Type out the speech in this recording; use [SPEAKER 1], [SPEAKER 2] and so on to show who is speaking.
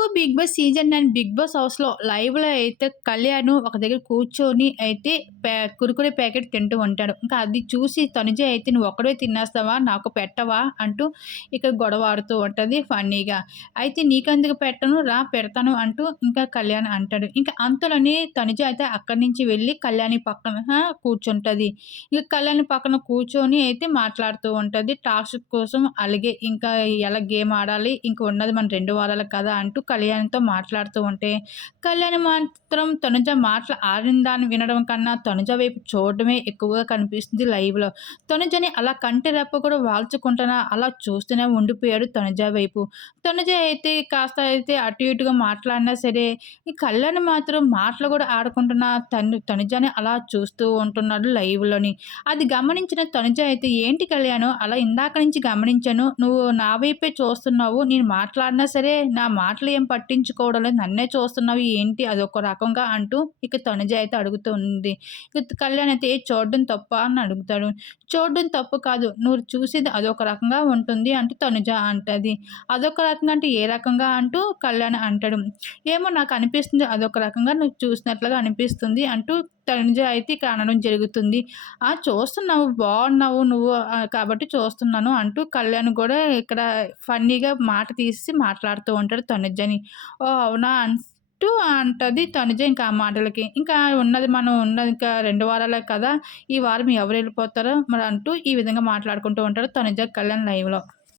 [SPEAKER 1] మనకు Bigg Boss season nine Bigg Boss హౌస్‌లో లైవ్‌లో అయితే కళ్యాణ్ ఒక దగ్గర కూర్చొని అయితే ప్యా కురుకురే ప్యాకెట్ తింటూ ఉంటాడు. ఇంకా అది చూసి తనుజ అయితే "నువ్వు ఒక్కడే తినేస్తావా? నాకు పెట్టవా?" అంటూ ఇక్కడ గొడవ ఆడుతూ ఉంటుంది ఫన్నీగా. అయితే "నీకెందుకు పెట్టను రా పెడతాను" అంటూ ఇంకా కళ్యాణ్ అంటాడు. ఇంకా అంతలోనే తనుజ అయితే అక్కడి నుంచి వెళ్ళి కళ్యాణి పక్కన కూర్చుంటుంది ఇంకా కళ్యాణి పక్కన కూర్చొని అయితే మాట్లాడుతూ ఉంటుంది టాస్క్ కోసం అలాగే ఇంకా ఎలా గేమ్ ఆడాలి, ఇంకా ఉన్నది మన రెండు వారాలు కదా! అంటూ కళ్యాణ్‌తో మాట్లాడుతూ ఉంటే, కళ్యాణ్ మాత్రం తనుజ మాటలు ఆడిన దాన్ని వినడం కన్నా తనుజ వైపు చూడడమే ఎక్కువగా కనిపిస్తుంది లైవ్‌లో. తనుజని అలా కంటి రెప్ప కూడా వాల్చుకుంటున్నా అలా చూస్తూనే ఉండిపోయాడు తనుజ వైపు. తనుజ అయితే కాస్త అయితే అటు ఇటుగా మాట్లాడినా సరే, ఈ కళ్యాణ్ మాత్రం మాటలు కూడా ఆడుకుంటున్నా తను తనుజని అలా చూస్తూ ఉంటున్నాడు లైవ్‌లోని. అది గమనించిన తనుజ అయితే "ఏంటి కళ్యాణ్ అలా ఇందాక నుంచి గమనించాను. నువ్వు నా వైపే చూస్తున్నావు. నేను మాట్లాడినా సరే నా మాటలు ఏం పట్టించుకోవడం లేదు. నన్నే చూస్తున్నావు ఏంటి అదొక రకంగా అంటూ ఇక తనుజ అయితే అడుగుతుంది. ఇక కళ్యాణ్ అయితే ఏ చూడడం తప్ప అని అడుగుతాడు. చూడడం తప్పు కాదు. నువ్వు చూసేది అదొక రకంగా ఉంటుంది అంటూ తనుజ అంటది. అదొక రకంగా అంటే ఏ రకంగా అంటూ కళ్యాణ్ అంటాడు. ఏమో నాకు అనిపిస్తుంది అదొక రకంగా నువ్వు చూసినట్లుగా అనిపిస్తుంది అంటూ తనుజ అయితే ఇక అనడం జరుగుతుంది. ఆ చూస్తున్నావు బాగున్నావు నువ్వు కాబట్టి చూస్తున్నాను అంటూ కళ్యాణ్ కూడా ఇక్కడ ఫన్నీగా మాట తీసి మాట్లాడుతూ ఉంటాడు తనుజని. ఓ అవునా అంటూ అంటది తనుజ ఇంకా ఆ మాటలకి. ఇంకా ఉన్నది మనం ఉన్నది ఇంకా రెండు వారాలే కదా! ఈ వారం ఎవరు వెళ్ళిపోతారో మరి అంటూ ఈ విధంగా మాట్లాడుకుంటూ ఉంటారు తనుజ, కళ్యాణ్ లైవ్‌లో.